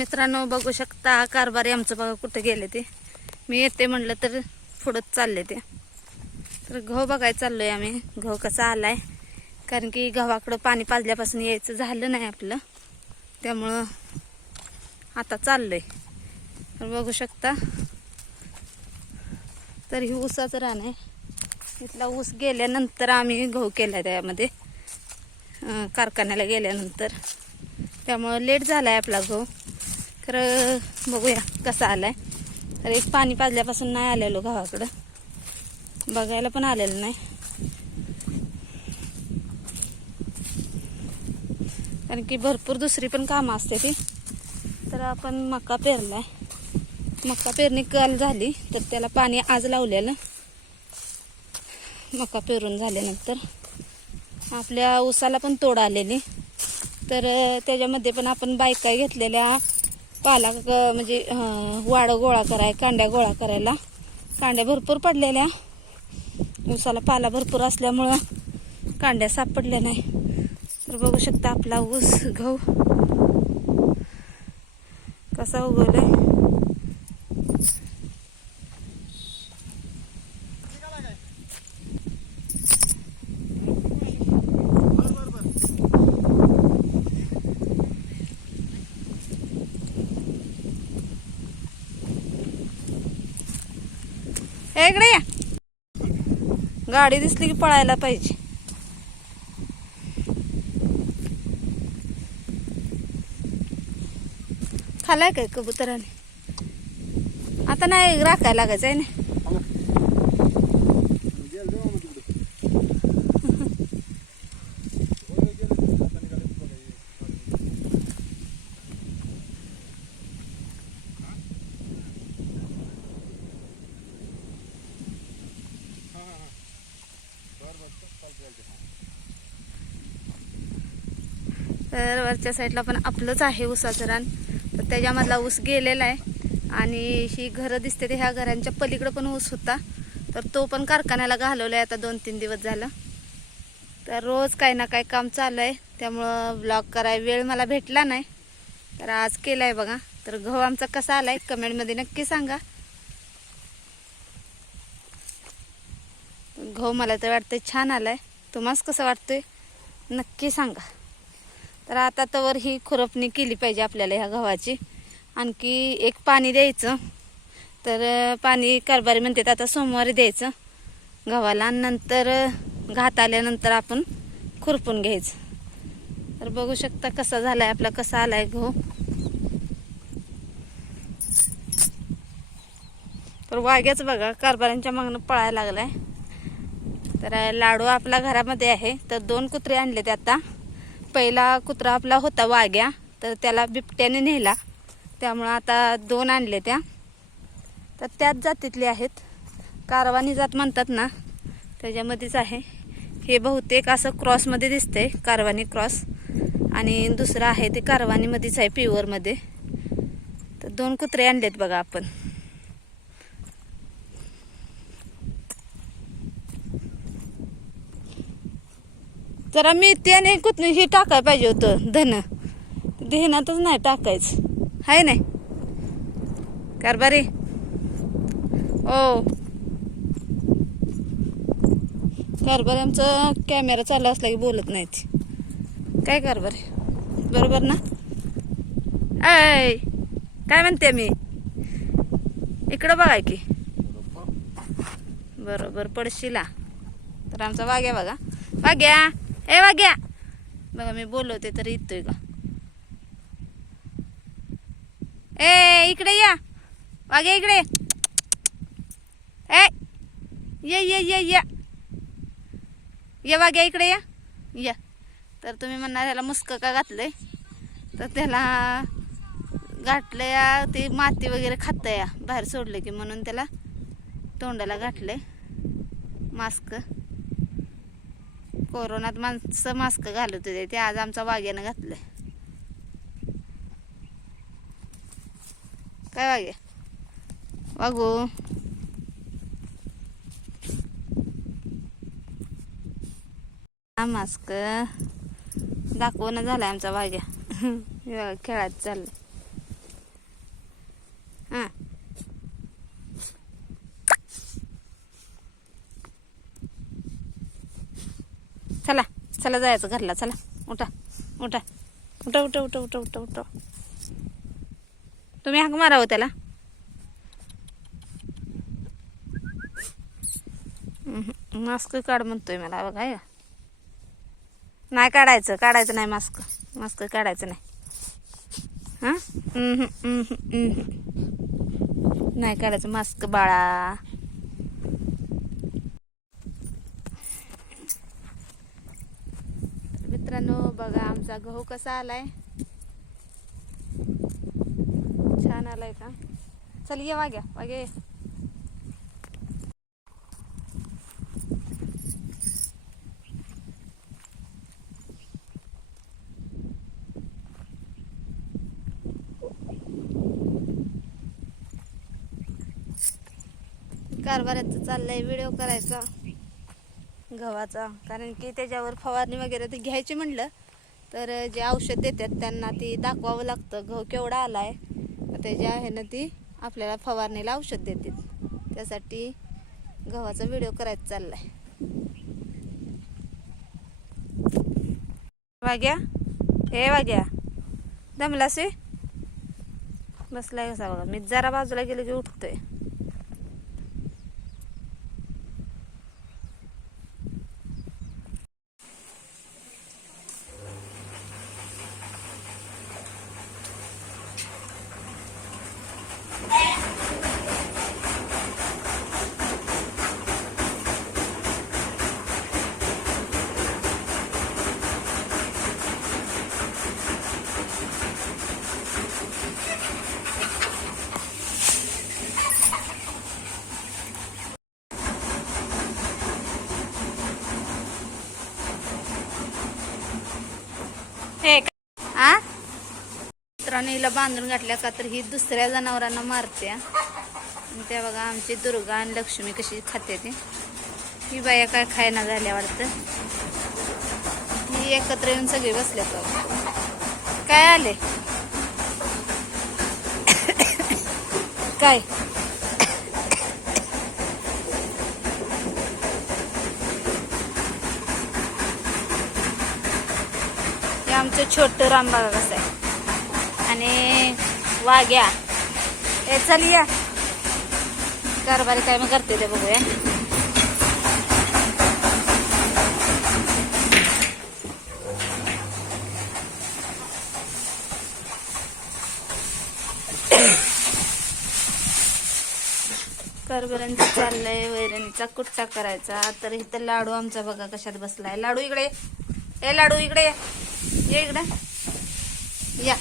मित्रांनो बघू शकता कारभारी आमचं. बघा कुठं गेले ते. मी येते म्हणलं तर पुढंच चालले ते. तर गहू बघायला चाललोय आम्ही. गहू कसा आलाय. कारण की गव्हाकडं पाणी पाजल्यापासून यायचं झालं नाही आपलं. त्यामुळं आता चाललोय. तर बघू शकता. तर ही ऊसाचं रान आहे. इथला ऊस गेल्यानंतर आम्ही गहू केला त्यामध्ये. कारखान्याला गेल्यानंतर. त्यामुळं लेट झाला आहे आपला गहू. तर बघूया कसा आलाय. तर एक पाणी पाजल्यापासून नाही आलेलो गावाकडं. बघायला पण आलेलं नाही. कारण की भरपूर दुसरी पण कामं असते ती. तर आपण मका पेरलाय. मका पेरणी काल झाली तर त्याला पाणी आज लावलेलं. मका पेरून झाल्यानंतर. आपल्या ऊसाला पण तोड आलेली. तर त्याच्यामध्ये पण आपण बायका घेतलेल्या पाला म्हणजे वाडं गोळा कराय कांड्या गोळा करायला. कांड्या भरपूर पडलेल्या. ऊसाला पाला भरपूर असल्यामुळं कांड्या सापडल्या नाही. तर बघू शकता आपला ऊस गहू कसा उगवलाय. इकडे या. गाडी दिसली की पळायला पाहिजे. खालाय काय कबुतराने? आता नाही राखायला लागायचं आहे ना? तर वरच्या साईडला पण आपलंच आहे ऊसाचं रान तर त्याच्यामधला ऊस गेलेला आहे. आणि ही घरं दिसते ते ह्या घरांच्या पलीकडं पण ऊस होता. तर तो पण कारखान्याला घालवला आहे आता दोन तीन दिवस झालं. तर रोज काही ना काही काम चालू आहे. त्यामुळं ब्लॉग करायला वेळ मला भेटला नाही. तर आज केला आहे बघा. तर गहू आमचा कसा आला आहे कमेंटमध्ये नक्की सांगा. गहू मला तर वाटतं छान आला आहे तुम्हाला कसं वाटतंय? नक्की सांगा. तर आता तवर ही खुरपणी केली पाहिजे आपल्याला ह्या गव्हाची. आणखी एक पाणी द्यायचं. तर पाणी कारभारी म्हणतात आता सोमवारी द्यायचं गव्हाला. नंतर घात आल्यानंतर आपण खुरपून घ्यायचं. तर बघू शकता कसा झाला आहे आपला कसा आला आहे गहू. तर वाग्याच बघा कारभाऱ्यांच्या मागणं पळायला लागलाय. तर लाडू आपला घरामध्ये आहे. तर दोन कुत्रे आणले ते आता. पहिला कुत्रा आपला होता वाघ्या. तर त्याला बिबट्याने नेला. त्यामुळं आता दोन आणले त्या. तर त्याच जातीतले आहेत. कारवानी जात म्हणतात ना. त्याच्यामध्येच आहे. हे बहुतेक असं क्रॉसमध्ये दिसतंय कारवानी क्रॉस. आणि दुसरं आहे ते कारवानीमध्येच आहे प्युअरमध्ये. तर दोन कुत्रे आणलेत बघा आपण. जरा मेथी आणि कुठली हे टाकायला पाहिजे होतं धन ध्यानातच नाही टाकायचं. हाय नाही. कारभारी ओ. कारभारी आमचं कॅमेरा चालू असला की बोलत नाहीत काय कारभारी बरोबर ना? आय काय म्हणते मी? इकडं बघा की. बरोबर पडशीला. तर आमचा वाग्या बघा. वाग्या ए वाग्या बघा मी बोलवते तर येतोय का ए इकडे या. वाग्या इकडे. ए ये ये ये या. ये वाग्या इकडे या. या. तर तुम्ही म्हणणार ह्याला मुस्क का घातलंय? तर त्याला घातलंय या, ते माती वगैरे खातं या. बाहेर सोडलं की म्हणून त्याला तोंडाला घातलंय. मास्क. कोरोनात माणसं मास्क घालत होते ते आज आमचा वाग्यानं घातलंय. काय वाग्या वागू हा मास्क दाखवणं झालाय आमचा वाघ्या. खेळात चाललाय. चला चला जायचं घरला चला. उठा उठा. उठा उठा उठा उठा उठा उठा. तुम्ही हाक मारावं त्याला? मास्क काढ म्हणतोय मला बघा नाही काढायचं काढायचं नाही मास्क मास्क काढायचं नाही. हां? नाही काढायचं मास्क बाळा. मित्रांनो बघा आमचा गहू कसा आलाय. छान आलाय का? चल ये वाग्या वाग्या ये. कारभाराचं चाललंय व्हिडिओ करायचा. गव्हाचा. कारण की त्याच्यावर फवारणी वगैरे ते घ्यायची म्हणलं तर जे औषध देतात त्यांना ती दाखवावं लागतं गहू केवढा आला आहे ते आहे ना ती आपल्याला फवारणीला औषध देतात. त्यासाठी गव्हाचा व्हिडिओ करायचा चाललाय. वाग्या हे वाग्या दमलास बसलाय कसा बघा मी जरा बाजूला गेलो की उठतोय हे आ आणि हिला बांधून घातल्या का तर ही दुसऱ्या जनावरांना मारते. त्या बघा आमची दुर्गा आणि लक्ष्मी कशी खाते ती. ही बाया काय खायना झाल्या वाटतं. ही एकत्र येऊन सगळी बसले का काय आले? काय? हे आमचं छोटं रामबागा कसं आहे? आणि वाघ्या ए चल या. कारभारी काय मग करते ते बघूया. कारभारांचं चाललंय वैरणीचा कुट्टा करायचा. तर इथं लाडू आमचा बघा कशात बसलाय. लाडू इकडे. ए लाडू इकडे या. ये इकडे. या.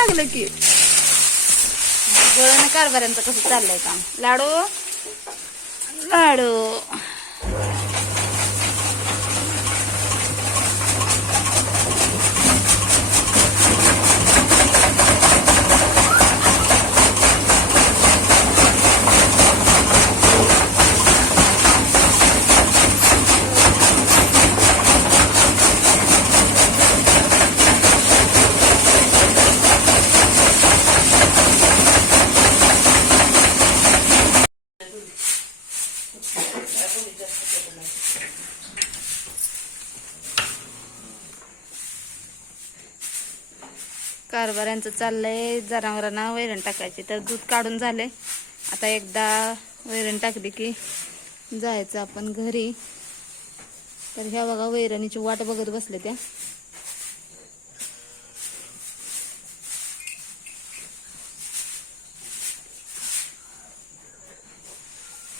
लागलं की. कारभाऱ्यांचं कसं चाललंय काम? लाडू? लाडू. कारभाऱ्यांचं चाललंय. जनावरांना वैरण टाकायची. तर दूध काढून झाले आता एकदा वैरण टाकली की जायचं आपण घरी. तर ह्या बघा वैरणीची वाट बघत बसले त्या.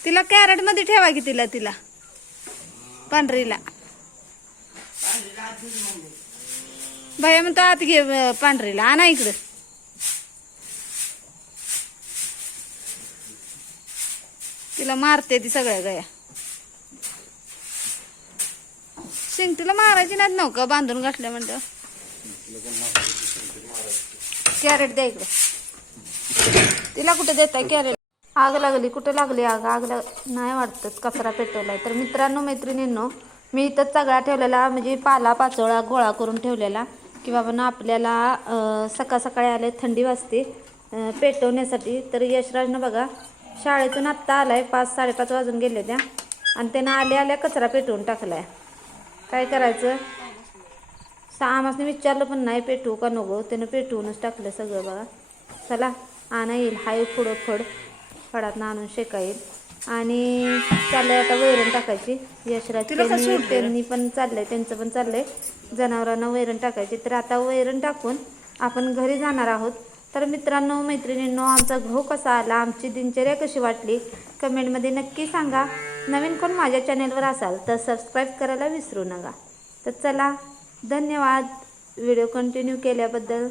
तिला कॅरेटमध्ये ठेवा की तिला तिला. पांढरीला. भैया म्हणतो आत घे पांढरीला. आणा इकडं. तिला मारते ती सगळ्या गया. शिंगटीला मारायची नाहीत नव्हतं बांधून घातल्या म्हणतं कॅरेट द्या इकडे. तिला कुठे देताय कॅरेट? आग लागली. कुठे लागली आग? आग लाग नाही वाटत. कचरा पेटवलाय. तर मित्रांनो मैत्रिणींनो मी इथं सगळा ठेवलेला म्हणजे पाला पाचोळा गोळा करून ठेवलेला की बाबा ना आपल्याला सकाळ सकाळी आले थंडी वाजते पेटवण्यासाठी तर यशराजनं बघा शाळेतून आत्ता आलाय पाच साडेपाच वाजून गेले त्या. आणि त्यानं आल्या आल्या कचरा पेटवून टाकलाय. काय करायचं? सामासने विचारलं पण नाही पेटवू का नको? त्यानं पेटवूनच टाकलं सगळं बघा. चला आणा येईल. हाय फुडं फड. फडातनं आणून शेका येईल आणि चाललंय आता वैरण टाकायची. यशराज त्यांनी पण चाललंय त्यांचं पण चाललंय. जनावरांना वैरण टाकायची. तर आता वैरण टाकून आपण घरी जाणार आहोत. तर मित्रांनो मैत्रिणींनो आमचा गहू कसा आला आमची दिनचर्या कशी वाटली कमेंटमध्ये नक्की सांगा. नवीन कोण माझ्या चॅनेलवर असाल तर सबस्क्राईब करायला विसरू नका. तर चला धन्यवाद. व्हिडिओ कंटिन्यू केल्याबद्दल.